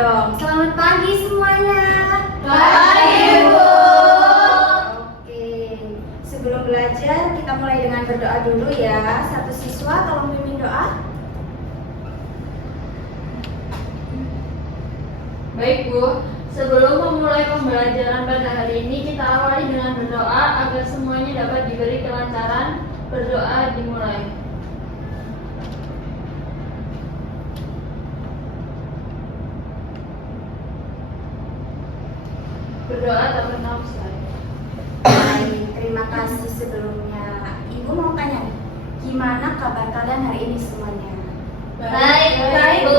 dong. Selamat pagi semuanya. Pagi, Bu. Oke, sebelum belajar kita mulai dengan berdoa dulu ya. Satu siswa tolong pimpin doa. Baik, Bu. Sebelum memulai pembelajaran pada hari ini, kita awali dengan berdoa agar semuanya dapat diberi kelancaran. Berdoa dimulai. Berdoa tak pernah usai. Baik, terima kasih sebelumnya. Ibu mau tanya nih, gimana kabar kalian hari ini semuanya? Baik, Bu.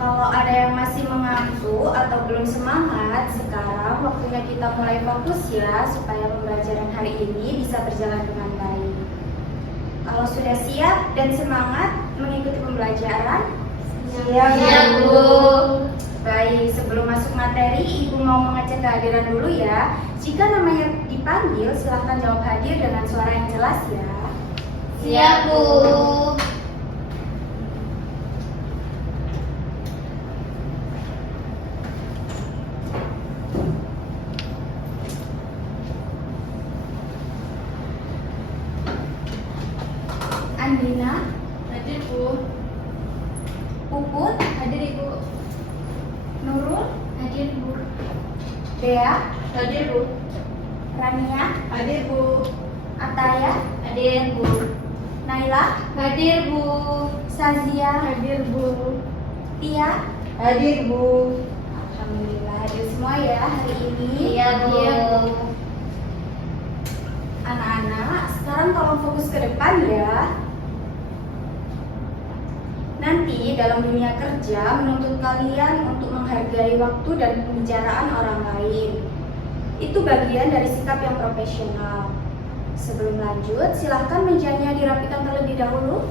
Kalau ada yang masih mengantuk atau belum semangat, sekarang waktunya kita mulai fokus ya, supaya pembelajaran hari ini bisa berjalan dengan baik. Kalau sudah siap dan semangat mengikuti pembelajaran, Siap, Bu. Baik, sebelum masuk materi, Ibu mau mengecek kehadiran dulu ya. Jika namanya dipanggil, silahkan jawab hadir dengan suara yang jelas ya. Siap, Bu. Andina, Hadir, Bu. Puput, Hadir, Ibu. Nurul, Hadir, Bu. Dea, Hadir, Bu. Rania, Hadir, Bu. Ataya, Hadir, Bu. Naila, Hadir, Bu. Sazia, Hadir, Bu. Tia. Hadir, Bu. Alhamdulillah hadir semua ya hari ini. Iya, Bu. Anak-anak, sekarang tolong fokus ke depan ya. Nanti dalam dunia kerja menuntut kalian untuk menghargai waktu dan pembicaraan orang lain. Itu bagian dari sikap yang profesional. Sebelum lanjut, silahkan mejanya dirapikan terlebih dahulu.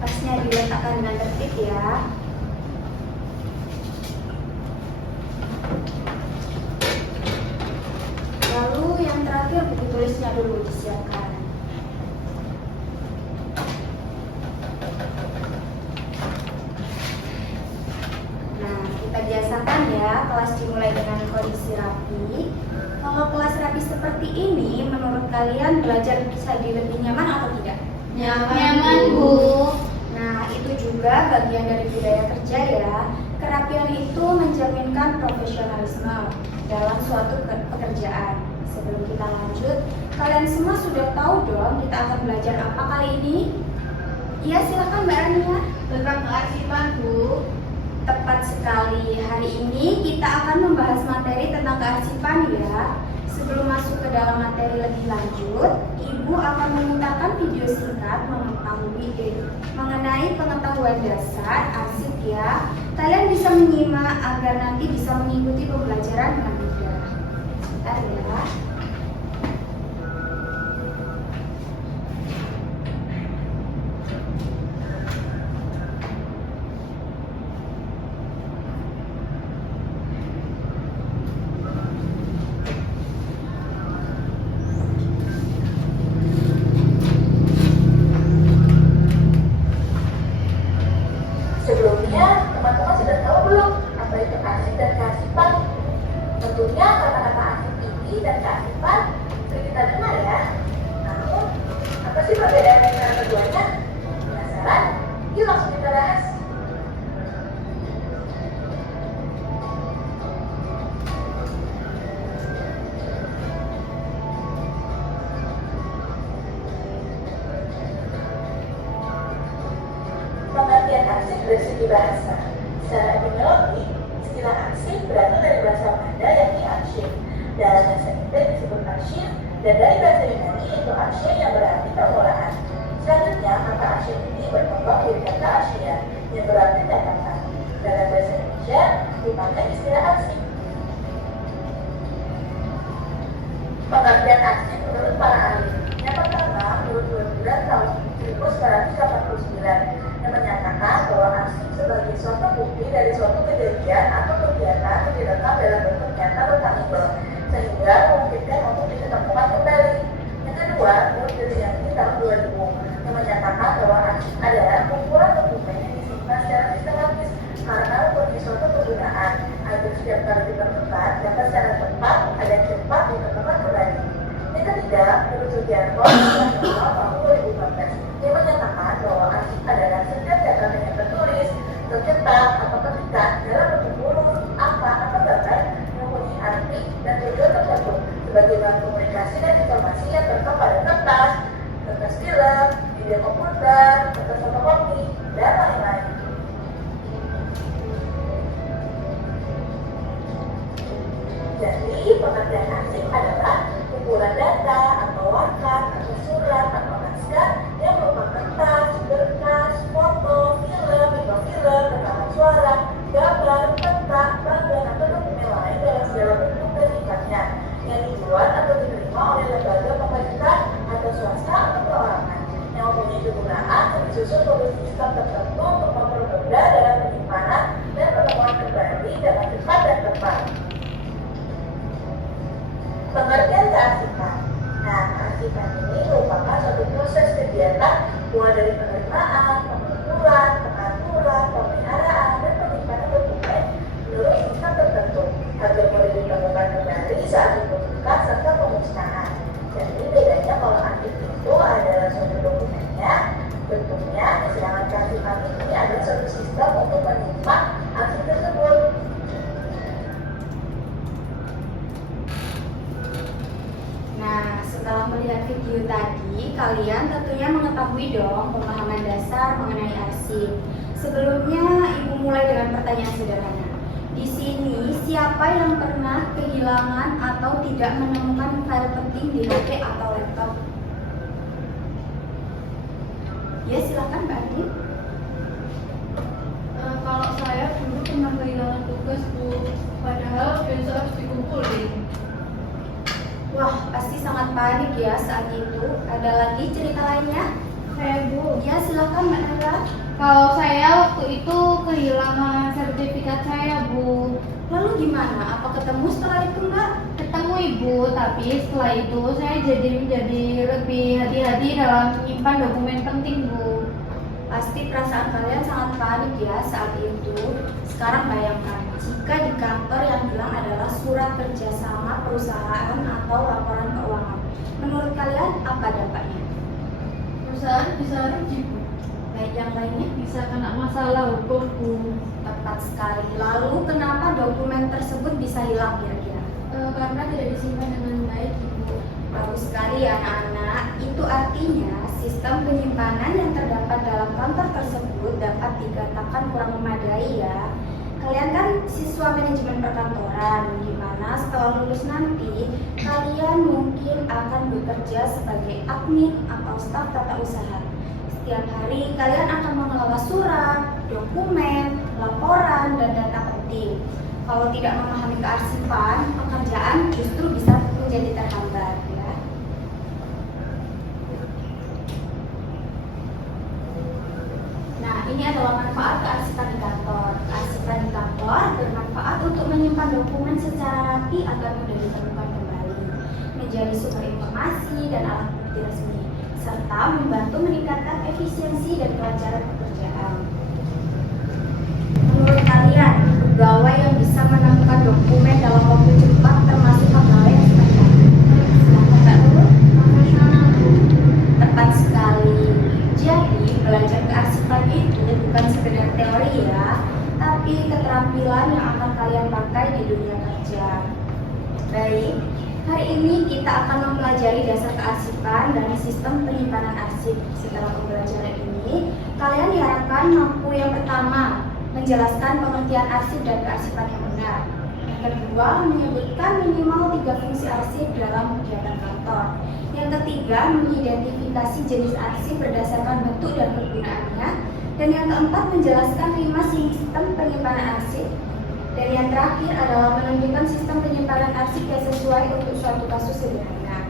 Tasnya diletakkan dengan tertib ya. Lalu yang terakhir buku tulisnya dulu disiapkan. Nah, kita biasakan ya kelas dimulai dengan kondisi rapi. Kalau kelas rapi seperti ini, menurut kalian belajar bisa lebih nyaman atau tidak? Nyaman, Bu. Nah, itu juga bagian dari budaya kerja ya. Kerapian itu mencerminkan profesionalisme dalam suatu pekerjaan. Sebelum kita lanjut, kalian semua sudah tahu dong kita akan belajar apa kali ini? Iya, silakan Mbak Ania. Tentang kearifan, Bu. Tepat sekali. Hari ini kita akan membahas materi tentang kearsipan ya. Sebelum masuk ke dalam materi lebih lanjut, Ibu akan memutarkan video singkat mengenai pengetahuan dasar arsip ya. Kalian bisa menyimak agar nanti bisa mengikuti pembelajaran dengan mudah. Sebentar ya. Sebelumnya, teman-teman sudah tahu belum apa itu arsip dan kearsipan? Tentunya kata-kata arsip ini dan kearsipan sering kita dengar ya. Namun, apa sih perbedaan antara keduanya? Penasaran? Yuk langsung kita bahas. Pengertian arsip dari segi bahasa. Secara etimologi, istilah arsip berasal dari bahasa Belanda yakni arsip. Dalam bahasa Inggris disebut arsip, dan dari bahasa Yunani itu arsip yang berarti permulaan. Selanjutnya, kata arsip ini berkembang dari kata arsia yang berarti catatan. Dalam bahasa Indonesia dipakai istilah arsip. Pengertian arsip menurut para ahli. Yang pertama, menurut 2 bulan tahun 1989 yang menyatakan bahwa arsip sebagai suatu bukti dari suatu kejadian atau kegiatan yang direkam dalam bentuk nyata atau tangible, sehingga memungkinkan untuk ditemukan kembali. Yang kedua, menurut Yunani tahun 2000 yang menyatakan bahwa arsip adalah kumpulan menyimpan secara sistematis karena mempunyai suatu kegunaan agar setiap kali ditemukan dapat secara tepat dan cepat ditemukan kembali. Yang ketiga, menurut Sugiarto, tahun 2015, dia menyatakan bahwa arsip adalah setiap data yang tertulis, tercetak, atau ketikkan dalam bentuk huruf, angka, atau gambar yang mempunyai arti dan tujuan tertentu sebagai bahan komunikasi dan informasi yang terekam pada kertas film, video komputer, kertas fotokopi, dan lain-lain. Jadi, pengertian arsip adalah kumpulan data atau wakat atau surat atau naskah yang berupa kertas, berkas, foto, film, mikrofilm, rekaman suara, gambar, peta, bagan atau dokumen lain dalam segala bentuk dan sifatnya yang dibuat atau diterima oleh lembaga pemerintah atau swasta atau perorangan yang mempunyai kegunaan untuk disusun melalui sistem tertentu untuk mempermudah dalam penyimpanan dan penemuan kembali dengan cepat dan tepat. Pengertian kearsipan. Nah, kearsipan ini merupakan suatu proses kegiatan mulai dari penerimaan, pengumpulan, pengaturan, pemeliharaan, dan penyimpanan dokumen menurut sistem tertentu agar boleh ditemukan kembali saat dibutuhkan serta pemusnahan. Jadi bedanya kalau arsip itu adalah suatu dokumennya, bentuknya, sedangkan kearsipan ini adalah suatu sistem untuk menyimpan arsip tersebut. Nah, setelah melihat video tadi, kalian tentunya mengetahui dong pemahaman dasar mengenai arsip. Sebelumnya, Ibu mulai dengan pertanyaan sederhana. Di sini, siapa yang pernah kehilangan atau tidak menemukan file penting di HP atau laptop? Ya, silakan Mbak Andi. Kalau saya dulu pernah kehilangan tugas, Bu. Padahal besok harus dikumpulin. Wah, pasti sangat panik ya saat itu. Ada lagi cerita lainnya? Saya, Bu. Ya, silakan Mbak Nara. Kalau saya waktu itu kehilangan sertifikat saya, Bu. Lalu gimana? Apa ketemu setelah itu Mbak? Ketemu Ibu, tapi setelah itu saya menjadi lebih hati-hati dalam menyimpan dokumen penting, Bu. Pasti perasaan kalian sangat panik ya saat itu. Sekarang bayangkan, jika di kantor yang bilang adalah surat kerjasama perusahaan atau laporan keuangan. Menurut kalian apa dampaknya? Perusahaan bisa rugi, Bu. Baik, yang lainnya? Bisa kena masalah hukum, Bu. Tepat sekali. Lalu kenapa dokumen tersebut bisa hilang kira-kira? Karena tidak disimpan dengan baik, Ibu. Bagus sekali anak-anak. Itu artinya sistem penyimpanan yang terdapat dalam kantor tersebut dapat dikatakan kurang memadai ya. Kalian kan siswa manajemen perkantoran, di mana setelah lulus nanti kalian mungkin akan bekerja sebagai admin atau staf tata usaha. Setiap hari kalian akan mengelola surat, dokumen, laporan, dan data penting. Kalau tidak memahami kearsipan, pekerjaan justru bisa menjadi terhambat ya. Nah, ini adalah manfaat kearsipan di kantor. Kearsipan di kantor bermanfaat untuk menyimpan dokumen secara rapi agar mudah ditemukan kembali, menjadi sumber informasi dan alat bukti resmi, serta membantu meningkatkan efisiensi dan kelancaran pekerjaan. Menurut kalian, pegawai yang bisa menemukan dokumen dalam waktu cepat termasuk pegawai yang seperti apa? Silakan Mbak Nurul. Profesional, Bu. Tepat sekali. Jadi, belajar kearsipan itu bukan sekedar teori ya, tapi keterampilan yang akan kalian pakai di dunia kerja. Baik, hari ini kita akan mempelajari dasar kearsipan dan sistem penyimpanan arsip. Setelah pembelajaran ini, kalian diharapkan mampu yang pertama, menjelaskan pengertian arsip dan kearsipan yang benar. Yang kedua, menyebutkan minimal 3 fungsi arsip dalam kegiatan kantor. Yang ketiga, mengidentifikasi jenis arsip berdasarkan bentuk dan kegunaannya. Dan yang keempat, menjelaskan 5 sistem penyimpanan arsip. Dan yang terakhir adalah menunjukkan sistem penyimpanan arsip yang sesuai untuk suatu kasus sederhana.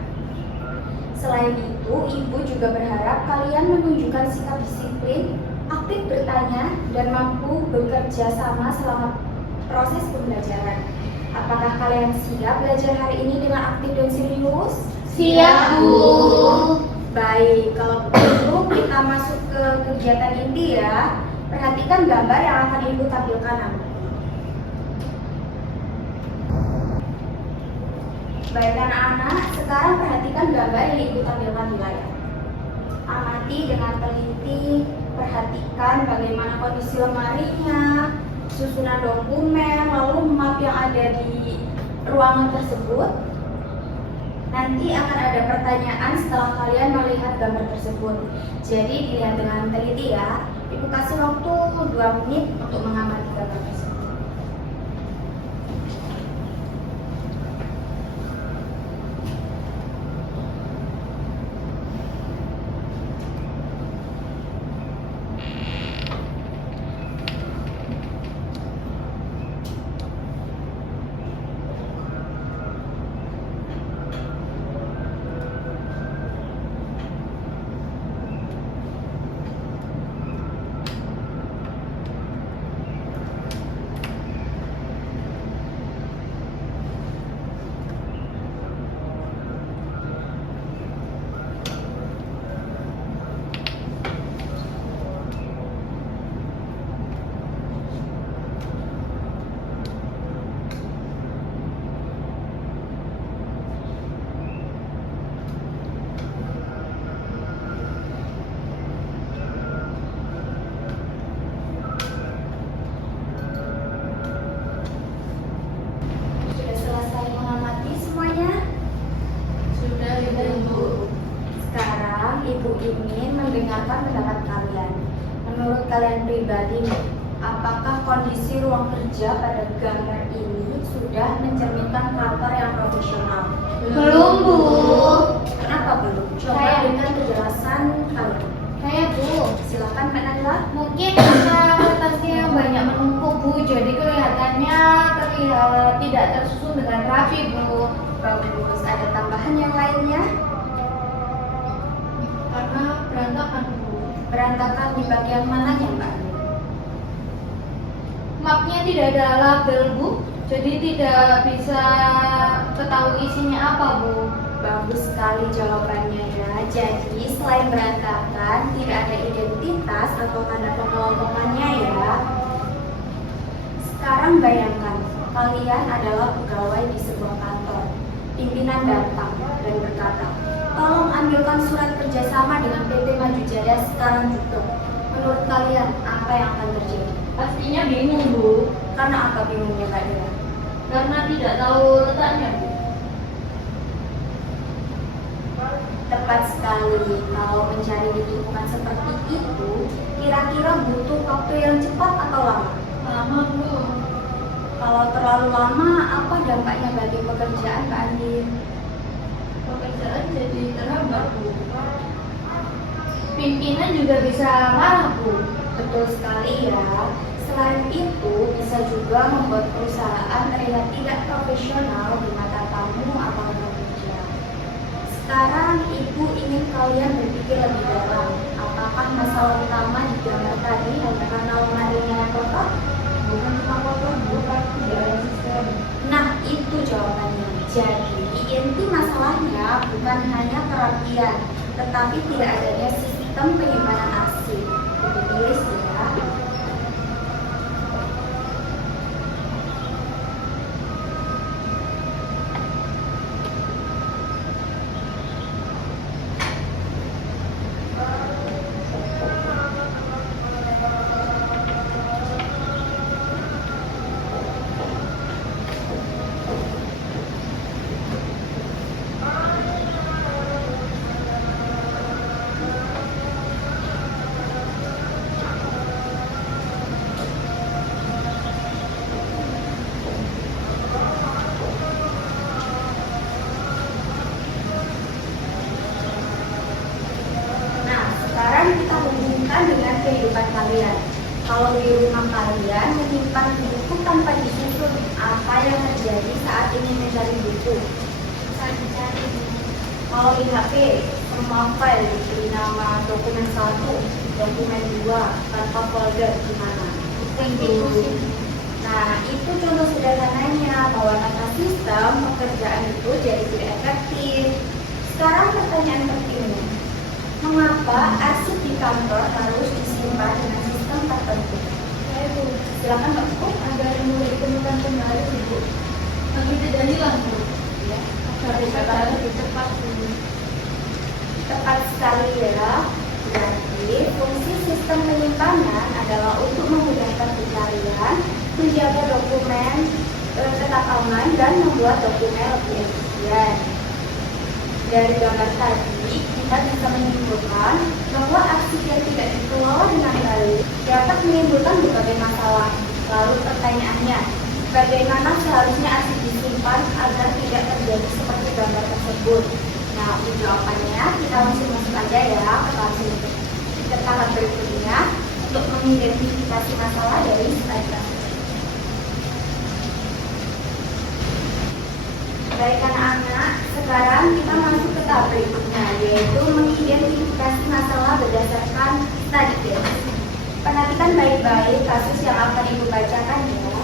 Selain itu, Ibu juga berharap kalian menunjukkan sikap disiplin, aktif bertanya, dan mampu bekerja sama selama proses pembelajaran. Apakah kalian siap belajar hari ini dengan aktif dan serius? Siap, Bu. Baik, kalau begitu kita masuk ke kegiatan inti ya. Perhatikan gambar yang akan Ibu tampilkan nanti. Baik anak-anak, sekarang perhatikan gambar yang Ibu tampilkan di layar. Amati dengan teliti, perhatikan bagaimana kondisi lemarinya, susunan dokumen, lalu map yang ada di ruangan tersebut. Nanti akan ada pertanyaan setelah kalian melihat gambar tersebut. Jadi dilihat dengan teliti ya. Ibu kasih waktu 2 menit untuk mengamati gambar tersebut. Sudah selesai mengamati semuanya? Sudah, Ibu. Sekarang Ibu ingin mendengarkan pendapat kalian. Menurut kalian pribadi, apakah kondisi ruang kerja pada gambar ini sudah mencerminkan karakter yang profesional? Belum, Bu. Kenapa belum? Coba Saya- dengan kejelasan kalian. Bu, Silakan Mbak Nabila. mungkin karena kertasnya yang banyak menumpuk, Bu, jadi kelihatannya terlihat tidak tersusun dengan rapi, Bu. Bagus. Ada tambahan yang lainnya? Karena berantakan, Bu. Berantakan di bagian mananya Mbak? Mapnya tidak ada label, Bu, jadi tidak bisa ketahui isinya apa, Bu. Bagus sekali jawabannya ya. Jadi selain berantakan, tidak ada identitas atau tanda pengelompokannya ya. Sekarang bayangkan, kalian adalah pegawai di sebuah kantor. Pimpinan datang dan berkata, tolong ambilkan surat kerjasama dengan PT Maju Jaya sekarang juga. Menurut kalian, apa yang akan terjadi? Pastinya bingung, Bu, Karena apa bingungnya Mbak Dila? karena tidak tahu letaknya, Bu. Tepat sekali, kalau mencari di lingkungan seperti itu, kira-kira butuh waktu yang cepat atau lama? Lama, Bu. Kalau terlalu lama, apa dampaknya bagi pekerjaan Mbak Andin? Pekerjaan jadi terhambat, Bu. Pimpinan juga bisa marah, Bu. Betul sekali ya. Selain itu, bisa juga membuat perusahaan terlihat tidak profesional di mata tamu atau pekerja. Sekarang Ibu ingin kalian berpikir lebih dalam. Apakah masalah utama di gambar tadi hanya karena lemarinya yang kotor? Bukan cuma kotor, Bu, tapi tidak ada sistem. Nah, itu jawabannya. Jadi, inti masalahnya bukan hanya kerapian, tetapi tidak adanya sistem penyimpanan arsip. Ditulis ya. Nah, sekarang kita hubungkan dengan kehidupan kalian. Kalau di rumah kalian menyimpan buku tanpa disusun, apa yang terjadi saat ingin mencari buku? Cari-cari, Bu. Kalau di HP, semua file diberi nama dokumen 1, dokumen 2, tanpa folder gimana? Nah, itu contoh sederhananya bahwa tanpa sistem pekerjaan itu jadi tidak efektif. Sekarang pertanyaan pentingnya, mengapa arsip di kantor harus disimpan dengan sistem tanpa tertentu. Saya Bu, Silakan Pak Bu. agar mulai ditemukan kembali Bu. Kami tidak hilang Bu. Ya. Agar bisa lebih cepat Bu. Tepat sekali ya. Berarti fungsi sistem penyimpanan adalah untuk memudahkan pencarian, menjaga dokumen tetap aman dan membuat dokumen lebih efisien. Dari gambar tadi, kita bisa menyimpulkan bahwa arsip yang tidak dikelola dengan baik dapat menimbulkan berbagai masalah. Lalu pertanyaannya, bagaimana seharusnya arsip disimpan agar tidak terjadi seperti gambar tersebut? Nah, untuk jawabannya kita langsung masuk aja ya ke tahap berikutnya untuk mengidentifikasi masalah dari slide tersebut. Baik anak-anak, sekarang kita masuk ke tahap berikutnya, yaitu mengidentifikasi masalah berdasarkan study case. Perhatikan baik-baik kasus yang akan Ibu bacakan ya.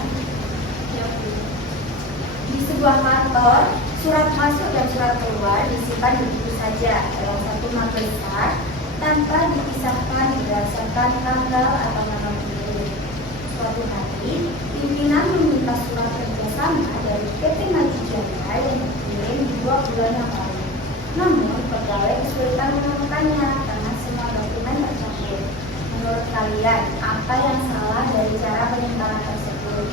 Di sebuah kantor, surat masuk dan surat keluar disimpan begitu saja dalam satu map besar tanpa dipisahkan berdasarkan tanggal atau nama pemilik. Suatu hari, pimpinan meminta surat kerjasama dari PT Maju Jaya yang dikirim 2 bulan yang lalu. Namun, pegawai kesulitan menemukannya karena semua dokumen tercabut. Menurut kalian, apa yang salah dari cara penyimpanan tersebut?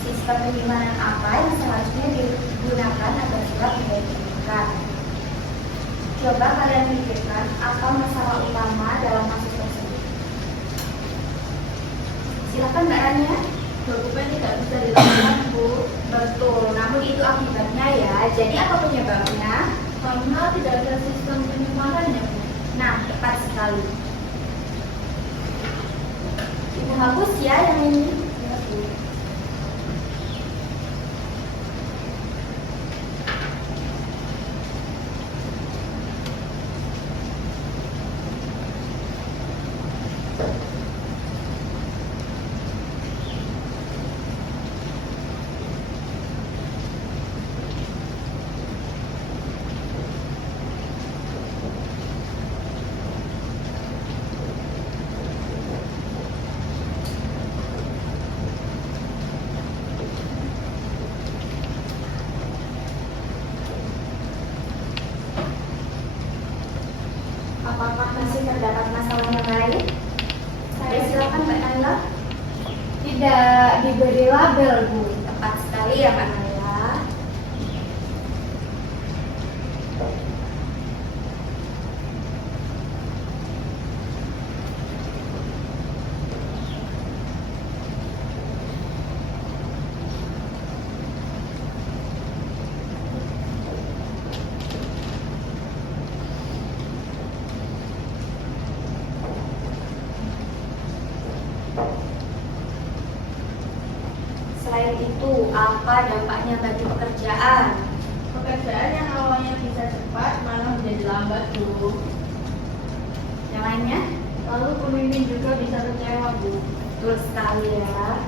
Sistem penyimpanan apa yang seharusnya digunakan agar surat tidak ditemukan? Coba kalian pikirkan apa masalah utama dalam kasus tersebut. Silakan Mbak Rania. Dokumen tidak bisa ditemukan Bu. Betul, namun itu akibatnya ya. Jadi apa penyebabnya? Karena tidak ada sistem penyimpanannya Bu. Nah, tepat sekali. Ibu hapus ya yang ini. Ya Bu. Apakah masih terdapat masalah yang lain? Saya silakan Mbak Naila. Tidak diberi label Bu. Tepat sekali ya Mbak Naila. Selain itu, apa dampaknya bagi pekerjaan? Pekerjaan yang awalnya bisa cepat malah menjadi lambat Bu. Yang lainnya? Lalu pemimpin juga bisa kecewa Bu. Betul sekali ya.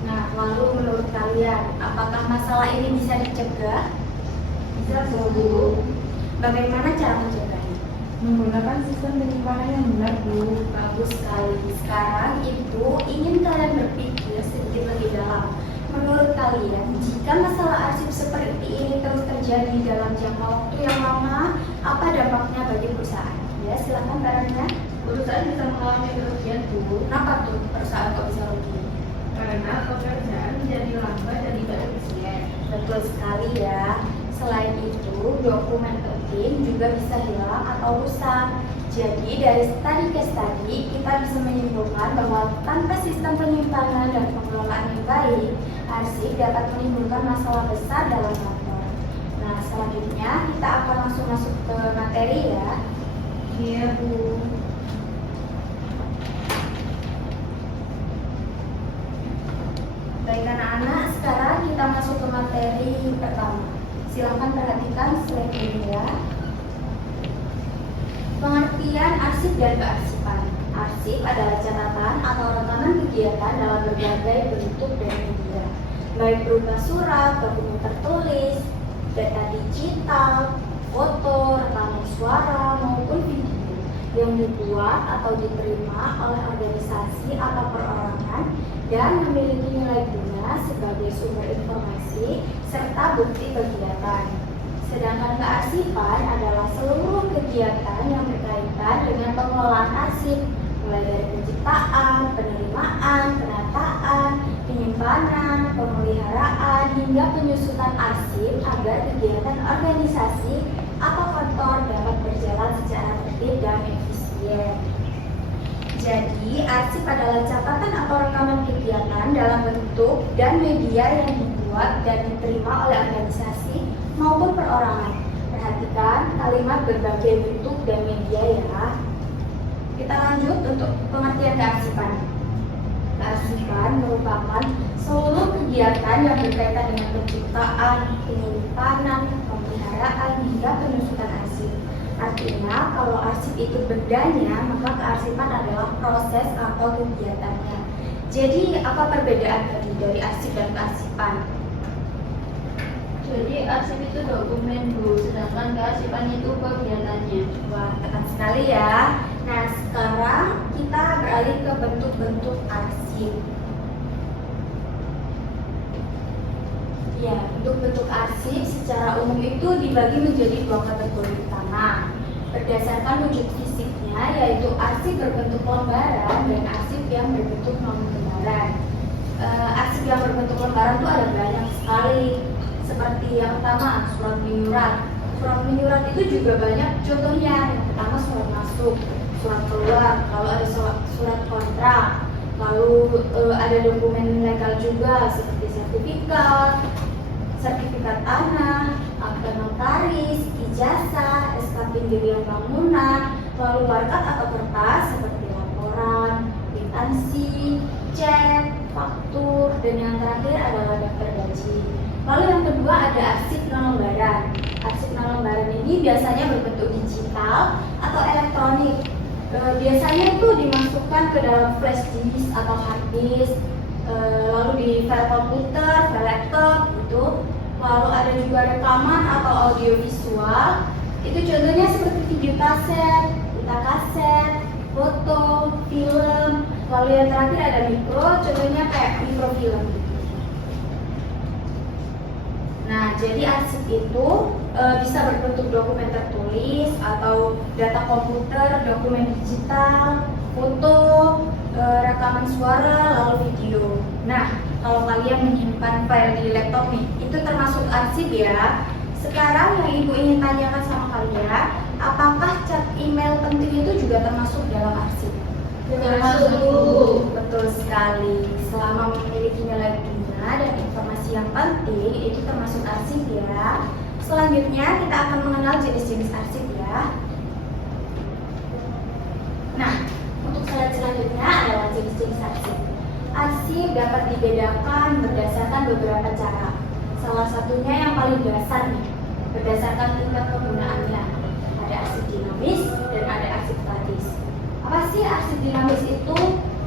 Nah, lalu menurut kalian, apakah masalah ini bisa dicegah? Bisa Bu. Bagaimana cara mencegahnya? Menggunakan sistem penyimpanan yang benar Bu. Bagus sekali. Sekarang Ibu ingin kalian berpikir sedikit lebih dalam. Menurut kalian, jika masalah arsip seperti ini terus terjadi dalam jangka waktu yang lama, apa dampaknya bagi perusahaan? Ya, silakan Mbak Rania. Perusahaan bisa mengalami kerugian Bu. Kenapa tuh perusahaan kok bisa rugi? Karena pekerjaan menjadi lambat dan tidak efisien. Betul sekali ya. Selain itu, dokumen penting juga bisa hilang atau rusak. Jadi, dari study ke study, kita bisa menyimpulkan bahwa tanpa sistem penyimpanan dan pengelolaan yang baik, arsip dapat menimbulkan masalah besar dalam kantor. Nah, selanjutnya kita akan langsung masuk ke materi ya. Iya, Bu. Baik anak-anak, sekarang kita masuk ke materi pertama. Silakan perhatikan slide ini ya. Pengertian arsip dan kearsipan. Arsip adalah catatan atau rekaman kegiatan dalam berbagai bentuk dan media, baik berupa surat, dokumen tertulis, data digital, foto, rekaman suara, maupun video yang dibuat atau diterima oleh organisasi atau perorangan dan memiliki nilai guna sebagai sumber informasi serta bukti kegiatan. Sedangkan kearsipan adalah seluruh kegiatan yang berkaitan dengan pengelolaan arsip, mulai dari penciptaan, penerimaan, penataan, penyimpanan, pemeliharaan, hingga penyusutan arsip agar kegiatan organisasi atau kantor dapat berjalan secara tertib dan efisien. Jadi, arsip adalah catatan atau rekaman kegiatan dalam bentuk dan media yang dibuat dan diterima oleh organisasi maupun perorangan. Perhatikan kalimat berbagai bentuk dan media ya. Kita lanjut untuk pengertian kearsipan. Kearsipan merupakan seluruh kegiatan yang berkaitan dengan penciptaan, penyimpanan, pemeliharaan, hingga penyusutan arsip. Artinya, kalau arsip itu bendanya, maka kearsipan adalah proses atau kegiatannya. Jadi, apa perbedaan dari arsip dan kearsipan? Jadi arsip itu dokumen, Bu, sedangkan kearsipan itu kegiatannya. Wah, tepat sekali ya. Nah, sekarang kita beralih ke bentuk-bentuk arsip. Ya, bentuk-bentuk arsip secara umum itu dibagi menjadi dua kategori utama. Berdasarkan wujud fisiknya, yaitu arsip berbentuk lembaran dan arsip yang berbentuk non-lembaran. Arsip yang berbentuk lembaran itu ada banyak sekali. Seperti yang pertama, surat menyurat. Surat menyurat itu juga banyak contohnya. Yang pertama surat masuk, surat keluar, lalu ada surat kontrak, lalu ada dokumen legal juga seperti sertifikat tanah, akta notaris, ijazah, SK pendirian bangunan, lalu warkat atau kertas seperti laporan, kwitansi, cek, faktur, dan yang terakhir adalah daftar gaji. Lalu yang kedua ada arsip non-lembaran. Arsip non-lembaran ini biasanya berbentuk digital atau elektronik. Biasanya itu dimasukkan ke dalam flash disk atau hard disk, lalu di file komputer, file laptop gitu. Lalu ada juga rekaman atau audio visual. Itu contohnya seperti video kaset, pita kaset, foto, film. Lalu yang terakhir ada mikro, contohnya kayak mikrofilm. Nah, jadi arsip itu bisa berbentuk dokumen tertulis atau data komputer, dokumen digital, foto, rekaman suara, lalu video. Nah, kalau kalian menyimpan file di laptop nih, itu termasuk arsip ya. Sekarang yang Ibu ingin tanyakan sama kalian, apakah chat email penting itu juga termasuk dalam arsip? Termasuk. Betul sekali. Selama memiliki nilai guna dan informasi yang penting, itu termasuk arsip ya. Selanjutnya kita akan mengenal jenis-jenis arsip ya. Nah, untuk slide selanjutnya adalah jenis-jenis arsip. Arsip dapat dibedakan berdasarkan beberapa cara. Salah satunya yang paling dasar nih, berdasarkan tingkat penggunaannya. Ada arsip dinamis dan ada arsip statis. Apa sih arsip dinamis itu?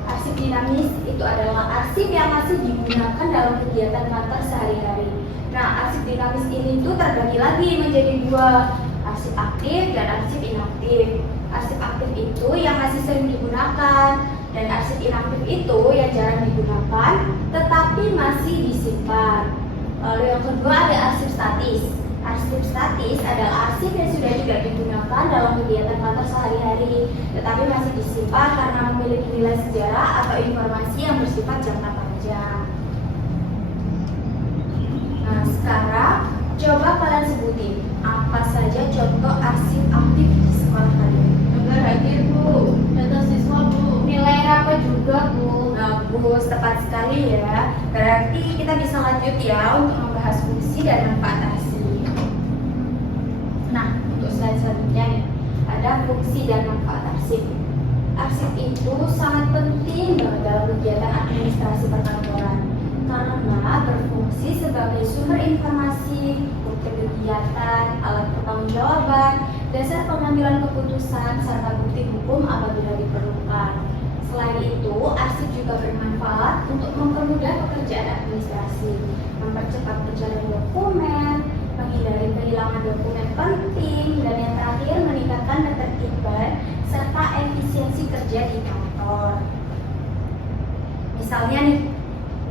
Arsip dinamis itu adalah arsip yang masih digunakan dalam kegiatan kantor sehari-hari. Nah, arsip dinamis ini tuh terbagi lagi menjadi dua, arsip aktif dan arsip inaktif. Arsip aktif itu yang masih sering digunakan, dan arsip inaktif itu yang jarang digunakan tetapi masih disimpan. Lalu yang kedua ada arsip statis. Arsip statis adalah arsip yang sudah tidak digunakan dalam kegiatan kantor sehari-hari, tetapi masih disimpan karena memiliki nilai sejarah atau informasi yang bersifat jangka panjang. Nah, sekarang coba kalian sebut Bagus, tepat sekali ya. Berarti kita bisa lanjut ya untuk membahas fungsi dan manfaat arsip. Nah, untuk slide selanjutnya nih, ada fungsi dan manfaat arsip. Arsip itu sangat penting banget dalam kegiatan administrasi perkantoran karena berfungsi sebagai sumber informasi, bukti kegiatan, alat pertanggungjawaban, dasar pengambilan keputusan, serta bukti hukum apabila diperlukan. Selain itu, arsip juga bermanfaat untuk mempermudah pekerjaan administrasi, mempercepat pencarian dokumen, menghindari kehilangan dokumen penting, dan yang terakhir meningkatkan ketertiban serta efisiensi kerja di kantor. Misalnya nih,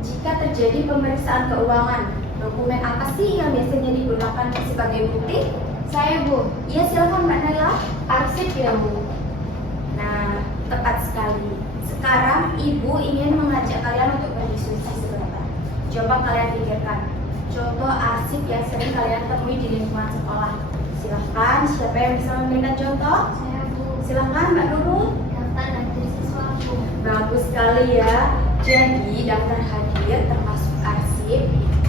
jika terjadi pemeriksaan keuangan, dokumen apa sih yang biasanya digunakan sebagai bukti? Saya, Bu. Iya, silakan Mbak Naila. Arsip ya, Bu. Nah, tepat sekali. Sekarang Ibu ingin mengajak kalian untuk berdiskusi sebentar. Coba kalian pikirkan contoh arsip yang sering kalian temui di lingkungan sekolah. Silahkan, siapa yang bisa memberikan contoh? Saya, Bu. Silahkan Mbak Nurul. Daftar hadir siswa, Bu. Bagus sekali ya. Jadi daftar hadir termasuk arsip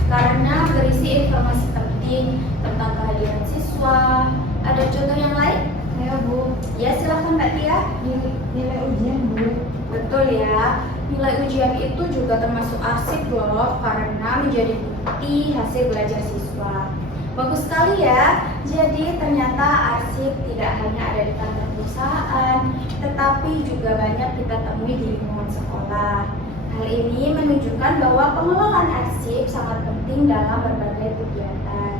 karena berisi informasi penting tentang kehadiran siswa. Ada contoh yang lain? Saya, Bu. Ya, silahkan Mbak Tia. Nilai ujian, Bu. Betul ya, nilai ujian itu juga termasuk arsip loh karena menjadi bukti hasil belajar siswa. Bagus sekali ya, jadi ternyata arsip tidak hanya ada di kantor perusahaan, tetapi juga banyak kita temui di lingkungan sekolah. Hal ini menunjukkan bahwa pengelolaan arsip sangat penting dalam berbagai kegiatan.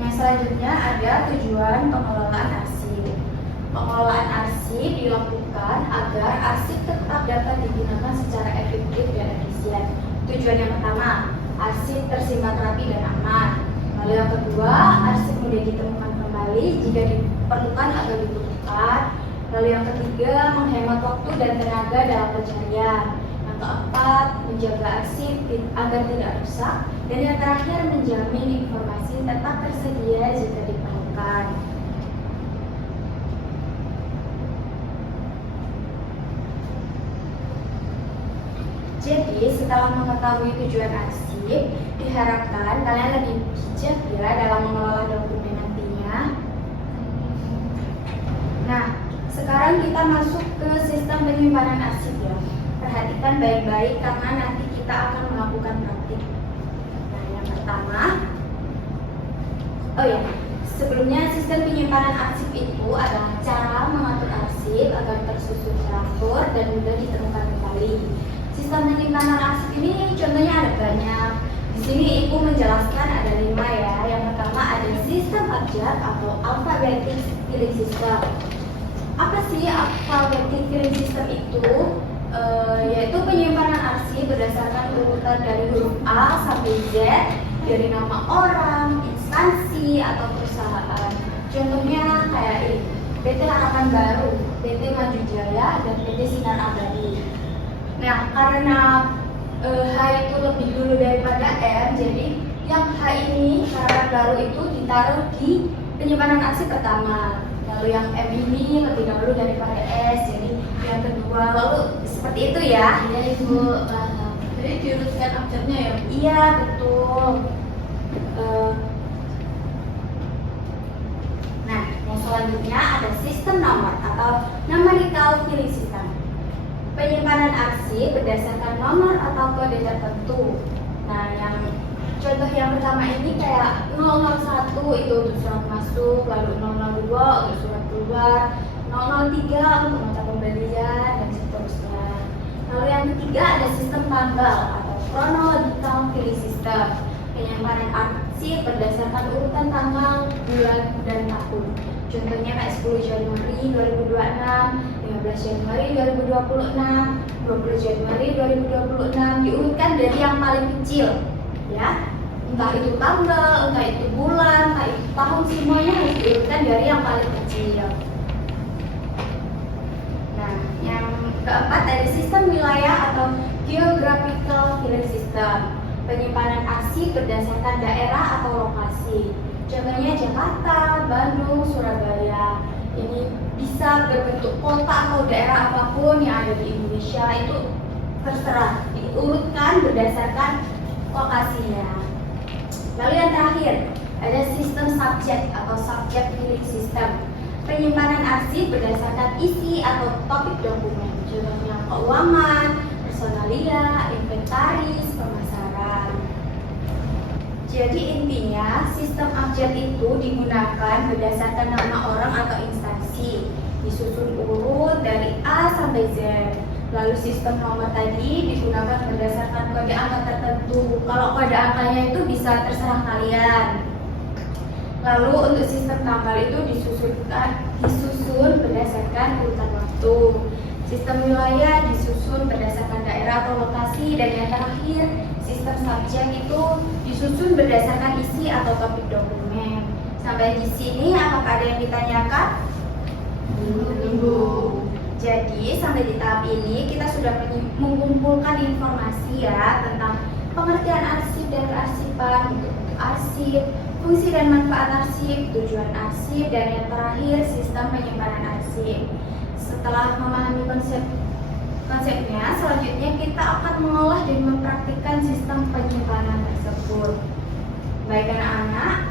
Nah, selanjutnya ada tujuan pengelolaan arsip. Pengelolaan arsip dilakukan agar arsip tetap dapat digunakan secara efektif dan efisien. Tujuan yang pertama, arsip tersimpan rapi dan aman. Lalu yang kedua, arsip mudah ditemukan kembali jika diperlukan atau dibutuhkan. Lalu yang ketiga, menghemat waktu dan tenaga dalam pencarian. Yang keempat, menjaga arsip agar tidak rusak. Dan yang terakhir, menjamin informasi tetap tersedia jika diperlukan. Jadi, setelah mengetahui tujuan arsip, diharapkan kalian lebih bijak ya dalam mengelola dokumen nantinya. Nah, sekarang kita masuk ke sistem penyimpanan arsip ya. Perhatikan baik-baik karena nanti kita akan melakukan praktik. Nah, yang pertama, sebelumnya sistem penyimpanan arsip itu adalah cara mengatur arsip agar tersusun teratur dan mudah ditemukan kembali. Sistem penyimpanan arsip ini contohnya ada banyak. Di sini Ibu menjelaskan ada 5 ya. Yang pertama ada sistem abjad atau alphabetic filing system. Apa sih alphabetic filing system itu? Yaitu penyimpanan arsip berdasarkan urutan dari huruf A sampai Z dari nama orang, instansi atau perusahaan. Contohnya kayak ini, PT Harapan Baru, PT Maju Jaya, dan PT Sinar Abadi. Nah, karena H itu lebih dulu daripada M, jadi yang H ini Harapan Baru itu ditaruh di penyimpanan arsip pertama. Lalu yang M ini lebih dahulu daripada S, jadi yang kedua. Lalu seperti itu ya. Iya, Ibu. Jadi diurutkan abjadnya ya, Bu? Iya, betul. Nah, yang selanjutnya ada sistem nomor atau numerical filing system. Penyimpanan arsip berdasarkan nomor atau kode tertentu. Nah, yang contoh yang pertama ini kayak 001 itu untuk surat masuk, lalu 002 untuk surat keluar, 003 untuk nota pembelian, dan seterusnya. Lalu yang ketiga ada sistem tanggal atau chronological filing system. Penyimpanan arsip berdasarkan urutan tanggal, bulan, dan tahun. Contohnya kayak 10 Januari 2026, 15 Januari 2026, 20 Januari 2026, diurutkan dari yang paling kecil ya. Entah itu tanggal, entah itu bulan, entah itu tahun, semuanya harus diurutkan dari yang paling kecil. Nah, yang keempat ada sistem wilayah atau geographical filing system. Penyimpanan arsip berdasarkan daerah atau lokasi. Contohnya Jakarta, Bandung, Surabaya. Ini bisa berbentuk kota atau daerah apapun yang ada di Indonesia, itu terserah, diurutkan berdasarkan lokasinya. Lalu yang terakhir, ada sistem subjek atau subject filing system. Penyimpanan arsip berdasarkan isi atau topik dokumen, contohnya keuangan, personalia, inventaris, pemasaran. Jadi intinya, sistem abjad itu digunakan berdasarkan nama orang atau instansi, disusun urut dari A sampai Z. Lalu sistem nomor tadi digunakan berdasarkan kode angka tertentu. Kalau kode angkanya itu bisa terserah kalian. Lalu untuk sistem tanggal itu disusun berdasarkan urutan waktu. Sistem wilayah disusun berdasarkan daerah atau lokasi. Dan yang terakhir, sistem subjek itu disusun berdasarkan isi atau topik dokumen. Sampai di sini apakah ada yang ditanyakan? Belum. Jadi sampai di tahap ini kita sudah mengumpulkan informasi ya tentang pengertian arsip dan kearsipan, bentuk arsip, fungsi dan manfaat arsip, tujuan arsip, dan yang terakhir sistem penyimpanan arsip. Setelah memahami konsepnya, selanjutnya kita akan mengolah dan mempraktikkan sistem penyimpanan tersebut. Baik anak-anak,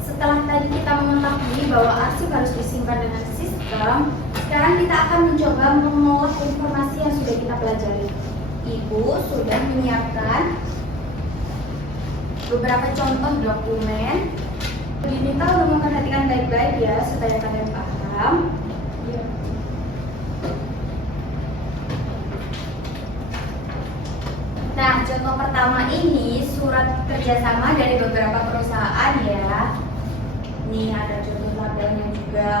setelah tadi kita mengetahui bahwa arsip harus disimpan dengan sistem, sekarang kita akan mencoba mengolah informasi yang sudah kita pelajari. Ibu sudah menyiapkan beberapa contoh dokumen. Diminta untuk memperhatikan baik-baik ya supaya kalian paham. Nah, contoh pertama ini surat kerjasama dari beberapa perusahaan ya. Ini ada contoh tabelnya juga.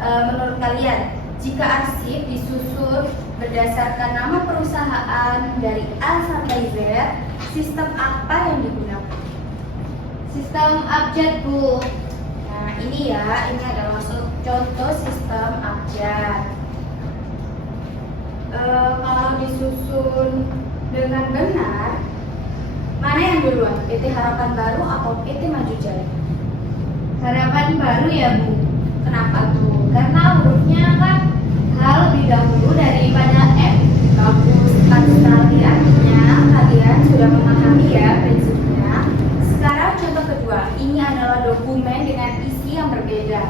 Menurut kalian, jika arsip disusun berdasarkan nama perusahaan dari A sampai Z, sistem apa yang digunakan? Sistem abjad, Bu. Nah, ini ya, ini adalah contoh sistem abjad. Kalau disusun dengan benar, mana yang duluan? PT Harapan Baru atau PT Maju Jaya? Harapan Baru ya, Bu. Kenapa tuh? Karena hurufnya kan H lebih dahulu daripada M. Bagus sekali, artinya kalian sudah memahami ya prinsipnya. Sekarang contoh kedua, ini adalah dokumen dengan isi yang berbeda.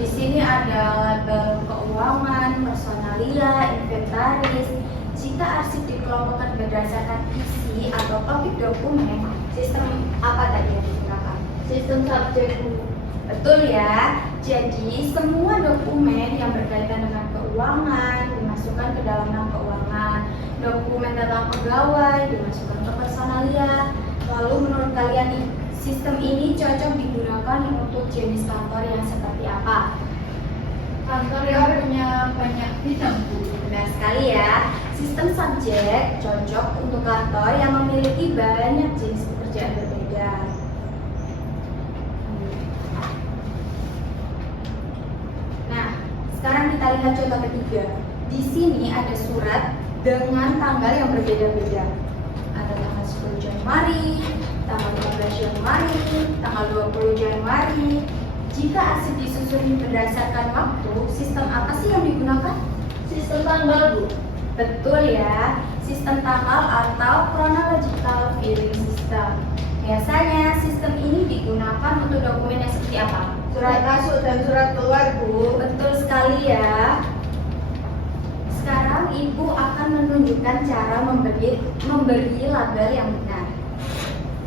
Di sini ada label keuangan, personalia, inventaris. Jika arsip dikelompokkan berdasarkan isi atau topik dokumen, sistem apa tadi yang digunakan? Sistem subjek, Bu. Betul ya. Jadi semua dokumen yang berkaitan dengan keuangan dimasukkan ke dalam nama keuangan. Dokumen tentang pegawai dimasukkan ke personalia. Lalu menurut kalian sistem ini cocok digunakan untuk jenis kantor yang seperti apa? Kantor yang punya banyak bidang, Bu. Benar sekali ya. Sistem subjek cocok untuk kantor yang memiliki banyak jenis pekerjaan berbeda. Nah, sekarang kita lihat contoh ketiga. Di sini ada surat dengan tanggal yang berbeda-beda. Ada tanggal 10 Januari, tanggal 15 Januari, tanggal 20 Januari. Jika arsip disusun berdasarkan waktu, sistem apa sih yang digunakan? Sistem tanggal, Bu. Betul ya, sistem tanggal atau chronological filing system. Biasanya sistem ini digunakan untuk dokumen yang seperti apa? Surat masuk dan surat keluar, Bu. Betul sekali ya. Sekarang Ibu akan menunjukkan cara memberi label yang benar.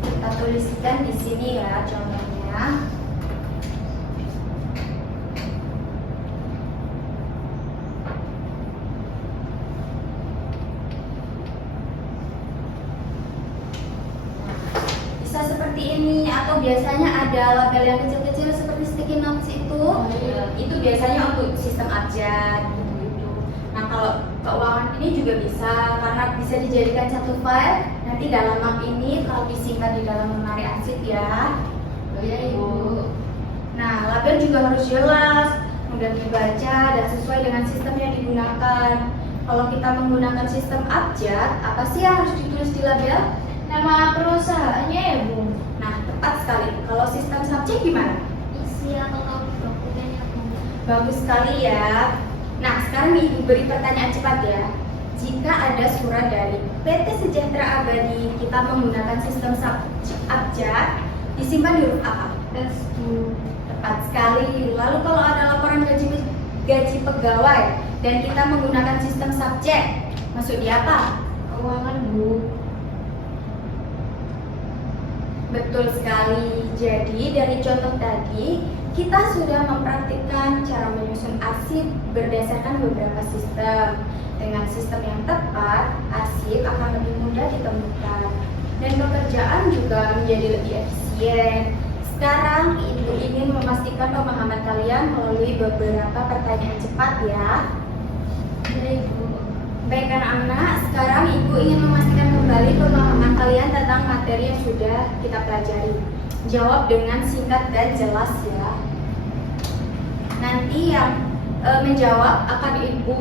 Kita tuliskan di sini ya contohnya. Bisa seperti ini atau biasanya ada label yang kecil-kecil seperti sticky notes itu. Iya. Itu biasanya untuk sistem abjad gitu. Nah, kalau keuangan ini juga bisa karena bisa dijadikan satu file. Nanti dalam map ini kalau disimpan di dalam lemari arsip ya. Oh iya, Ibu. Nah, label juga harus jelas, mudah dibaca dan sesuai dengan sistem yang digunakan. Kalau kita menggunakan sistem abjad, apa sih yang harus ditulis di label? Nama perusahaannya ya, Bu. Nah, tepat sekali. Kalau sistem subjek gimana? Isi Iya, atau dokumennya Bu. Bagus sekali ya. Nah, sekarang Ibu beri pertanyaan cepat ya. Jika ada surat dari PT Sejahtera Abadi, kita menggunakan sistem abjad, disimpan di huruf apa? S Bu. Tepat sekali. Lalu kalau ada laporan gaji pegawai dan kita menggunakan sistem subjek, masuk di apa? Keuangan Bu. Betul sekali. Jadi dari contoh tadi kita sudah mempraktikkan cara menyusun arsip berdasarkan beberapa sistem. Dengan sistem yang tepat, arsip akan lebih mudah ditemukan dan pekerjaan juga menjadi lebih efisien. Sekarang Ibu ingin memastikan pemahaman kalian melalui beberapa pertanyaan cepat ya. Iya Ibu. Baik anak-anak, sekarang Ibu ingin memastikan kembali pemahaman kalian tentang materi yang sudah kita pelajari. Jawab dengan singkat dan jelas ya. Nanti yang menjawab akan Ibu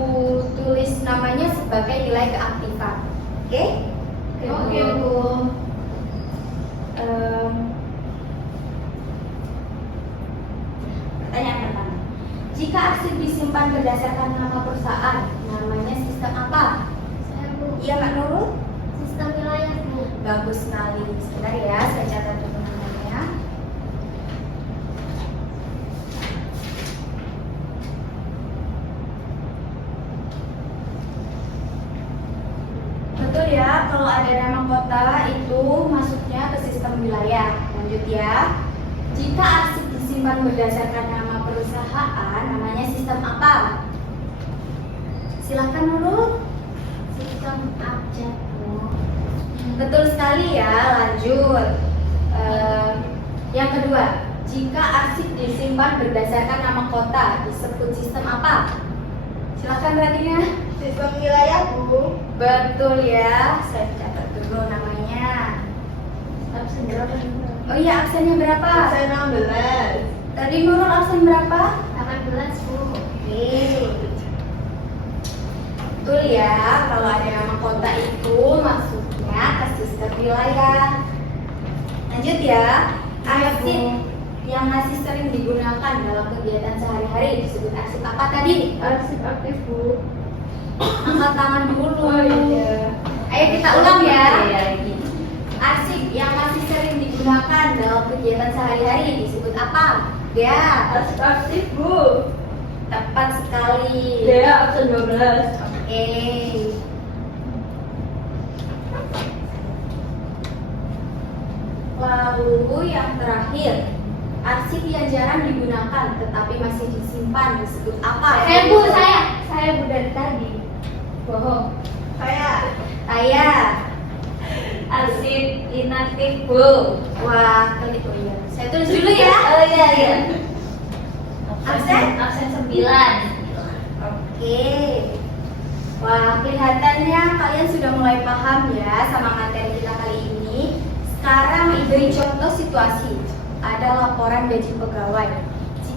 tulis namanya sebagai nilai keaktifan. Oke? Oke Bu. Pertanyaan pertama. Jika arsip disimpan berdasarkan nama perusahaan, namanya sistem apa? Saya Bu. Iya Mbak Nurul? Sistem wilayah Bu. Bagus sekali. Sebentar ya, saya catat dulu namanya. Betul ya, kalau ada nama kota itu masuknya ke sistem wilayah. Lanjut ya. Jika arsip disimpan berdasarkan nama perusahaan, namanya sistem apa? Silahkan Nurul. Sistem abjad Bu. Betul sekali ya, lanjut. Yang kedua, jika arsip disimpan berdasarkan nama kota, disebut sistem apa? Silakan Radina. Sistem wilayah Bu. Betul ya, saya catat dulu namanya. Absen berapa Bu? Oh iya, absennya berapa? Saya 16. Tadi Nurul absen berapa? 18 Bu. Oke. Betul ya, kalau ada nama kota itu masuknya ke sistem wilayah. Lanjut ya, arsip yang masih sering digunakan dalam kegiatan sehari-hari disebut arsip apa tadi? Arsip aktif Bu. Angkat tangan dulu. Oh, iya. Ayo kita ulang ya. Iya. Arsip yang masih sering digunakan dalam kegiatan sehari-hari disebut apa? Ya, Arsip aktif Bu. tepat sekali. Ya, absen 12. Oke. Lalu yang terakhir, arsip yang jarang digunakan tetapi masih disimpan disebut apa? Saya Bu dari tadi. Bohong. Saya. Arsip inaktif Bu. Wah, kali oh iya. Saya tulis dulu ya. Oh iya. Absen? Absen 9. Oke. Wah, kelihatannya kalian sudah mulai paham ya sama materi kita kali ini. Sekarang beri contoh situasi. Ada laporan gaji pegawai.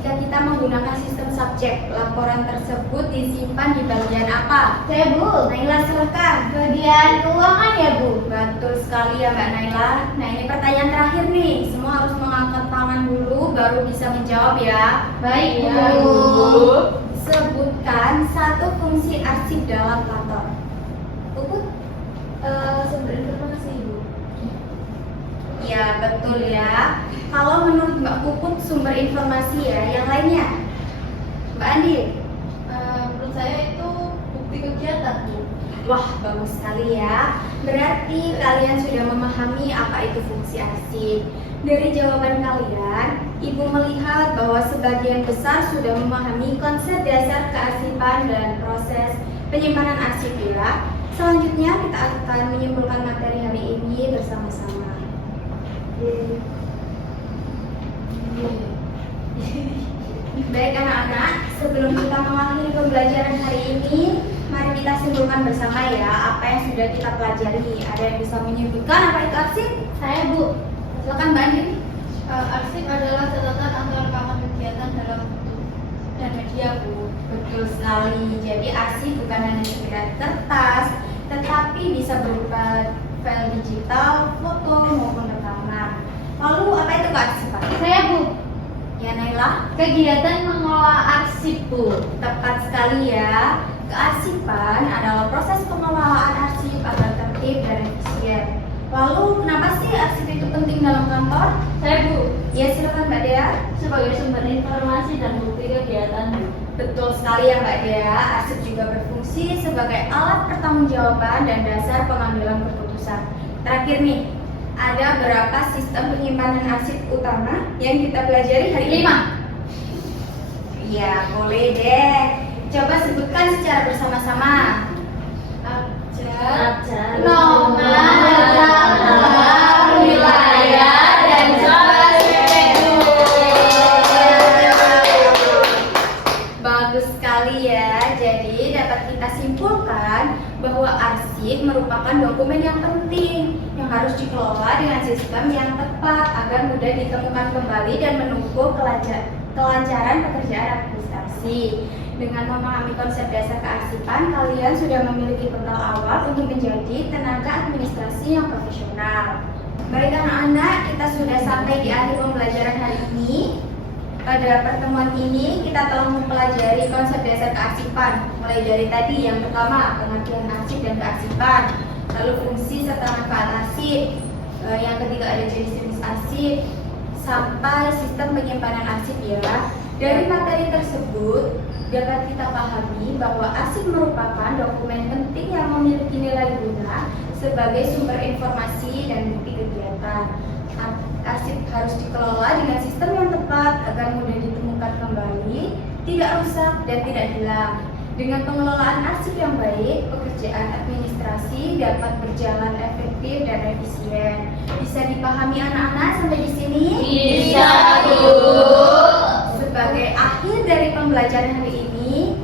Jika kita menggunakan sistem subjek, laporan tersebut disimpan di bagian apa? Saya Bu. Naila silahkan. Bagian keuangan ya Bu. Betul sekali ya Mbak Naila. Nah ini pertanyaan terakhir nih. Semua harus mengangkat tangan dulu baru bisa menjawab ya. Baik Iya, Bu. Sebutkan satu fungsi arsip dalam kantor. Puput? Sumber informasi Bu. Ya betul ya. Kalau menurut Mbak Puput sumber informasi ya, yang lainnya? Mbak Andi? Menurut saya itu bukti kegiatan Bu. Wah bagus sekali ya. Berarti kalian sudah memahami apa itu fungsi arsip. Dari jawaban kalian, Ibu melihat bahwa sebagian besar sudah memahami konsep dasar kearsipan dan proses penyimpanan arsip ya. Selanjutnya kita akan menyimpulkan materi hari ini bersama-sama. Baik anak-anak, sebelum kita mengakhiri pembelajaran hari ini, mari kita simpulkan bersama ya apa yang sudah kita pelajari. Ada yang bisa menyebutkan apa itu arsip? Saya Bu. Silakan Mbak Andi. Arsip adalah catatan atau rekaman kegiatan dalam bentuk dan media Bu. Betul sekali. Jadi arsip bukan hanya sekedar kertas, tetapi bisa berupa file digital, foto maupun rekaman. Lalu apa itu kearsipan? Saya Bu. Ya Naila, Kegiatan mengelola arsip, Bu. tepat sekali ya. Kearsipan adalah proses pengelolaan arsip agar tertib dan efisien. Lalu kenapa sih arsip itu penting dalam kantor? Saya, Bu, Ya silakan Mbak Dea. sebagai sumber informasi dan bukti kegiatan, Bu. Betul sekali ya Mbak Dea, arsip juga berfungsi sebagai alat pertanggungjawaban dan dasar pengambilan keputusan. Terakhir nih, ada berapa sistem penyimpanan arsip utama yang kita pelajari hari ini? 5. Iya, boleh deh. Coba sebutkan secara bersama-sama. Abjad, Nomor, wilayah, dan bagus sekali ya. Jadi dapat kita simpulkan bahwa arsip merupakan dokumen yang penting yang harus dikelola dengan sistem yang tepat agar mudah ditemukan kembali dan mendukung kelancaran pekerjaan administrasi. Dengan memahami konsep dasar kearsipan, kalian sudah memiliki bekal awal untuk menjadi tenaga administrasi yang profesional. Baik anak-anak, kita sudah sampai di akhir pembelajaran hari ini. Pada pertemuan ini kita telah mempelajari konsep dasar kearsipan, mulai dari tadi yang pertama pengertian arsip dan kearsipan, lalu fungsi serta manfaat arsip, yang ketiga ada jenis-jenis arsip, sampai sistem penyimpanan arsip ya. Dari materi tersebut dapat kita pahami bahwa arsip merupakan dokumen penting yang memiliki nilai guna sebagai sumber informasi dan bukti kegiatan. Arsip harus dikelola dengan sistem yang tepat agar mudah ditemukan kembali, tidak rusak dan tidak hilang. Dengan pengelolaan arsip yang baik, pekerjaan administrasi dapat berjalan efektif dan efisien. Bisa dipahami anak-anak sampai di sini? Bisa, Bu. Sebagai akhir dari pembelajaran hari ini,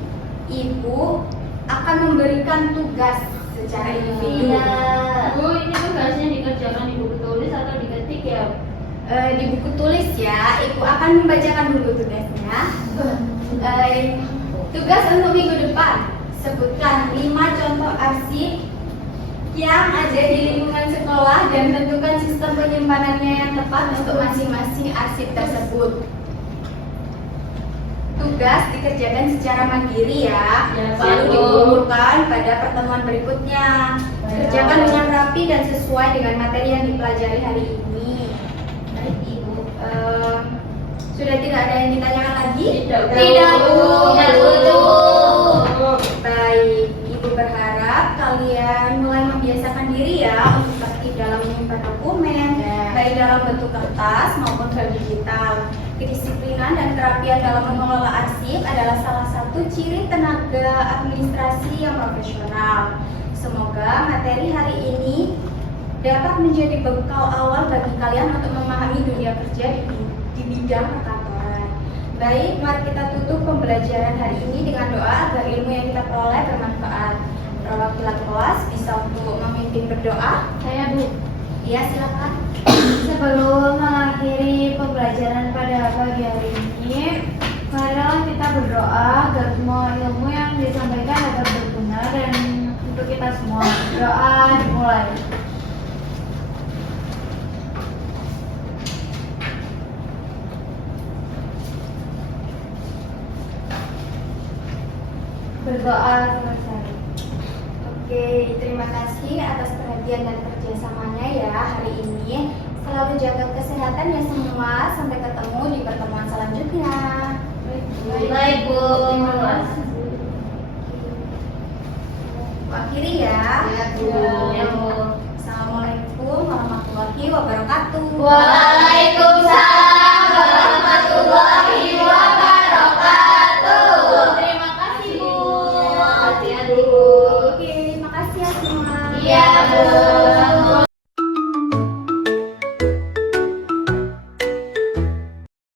Ibu akan memberikan tugas secara individu. Bu, ini tugasnya dikerjakan di buku tulis atau diketik ya? Di buku tulis ya, Ibu akan membacakan dulu tugasnya. Tugas untuk minggu depan, sebutkan 5 contoh arsip yang ada di lingkungan sekolah dan tentukan sistem penyimpanannya yang tepat untuk masing-masing arsip tersebut. Tugas dikerjakan secara mandiri ya, Ya, lalu Bu. dikumpulkan pada pertemuan berikutnya. Kerjakan dengan rapi dan sesuai dengan materi yang dipelajari hari ini. Baik Ibu, sudah tidak ada yang ditanyakan lagi? Tidak, Bu. Tidak, Bu. Tidak, Bu. Baik, Ibu berharap kalian mulai membiasakan diri ya untuk tertib dalam menyimpan dokumen, baik dalam bentuk kertas maupun file digital. Kedisiplinan dan kerapian dalam mengelola arsip adalah salah satu ciri tenaga administrasi yang profesional. Semoga materi hari ini dapat menjadi bekal awal bagi kalian untuk memahami dunia kerja di bidang perkantoran. Baik, mari kita tutup pembelajaran hari ini dengan doa agar ilmu yang kita peroleh bermanfaat. Perwakilan kelas bisa untuk memimpin berdoa. Saya, Bu. Ya, silakan. Sebelum mengakhiri pembelajaran pada pagi hari ini, marilah kita berdoa agar semua ilmu yang disampaikan dapat berguna dan untuk kita semua. Doa dimulai. Berdoa selesai. Oke, terima kasih atas perhatian dan kerjasamanya ya hari ini. Selalu jaga kesehatan ya semua. Sampai ketemu di pertemuan selanjutnya. Baik, Bu. Terima kasih. Akhiri ya. Ya, Bu. Assalamualaikum warahmatullahi wabarakatuh. Waalaikumsalam.